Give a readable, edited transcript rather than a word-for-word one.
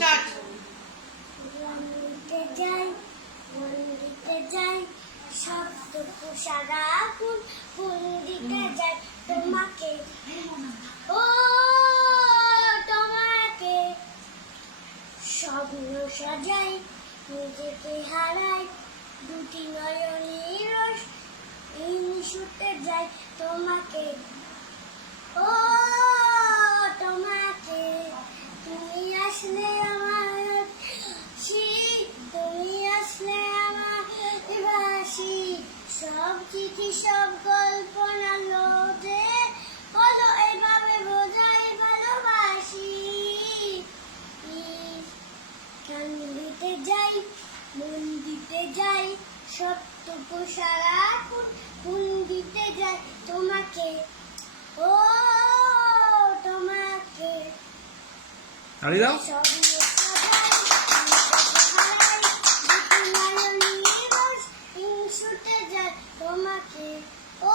Start. মন্দিতে যাই, মন্দিতে যাই, সবটুকু সারা ফুল ফুল দিতে যাই তোমাকে, ও তোমাকে। স্বপ্ন সাজাই, নিজেকে হারাই, দুটি নয়নের রস ছুটে যাই তোমাকে, ও তোমাকে। তুমি আসলে আমার শীত, তুমি আসলে আমার বাসি, সব চিঠি সব কল্পনা লোটে, কত এভাবে বোঝাই ভালোবাসি। গান দিতে যাই, মন দিতে যাই, সবটুকু সারাক্ষণ ফুল দিতে যাই তোমাকে, ও তোমাকে। আরে দাও। স্বপ্ন সাজাই, নিজেকে হারাই, দুটি নয়নের রস ছুটে যায় তোমাকে, ও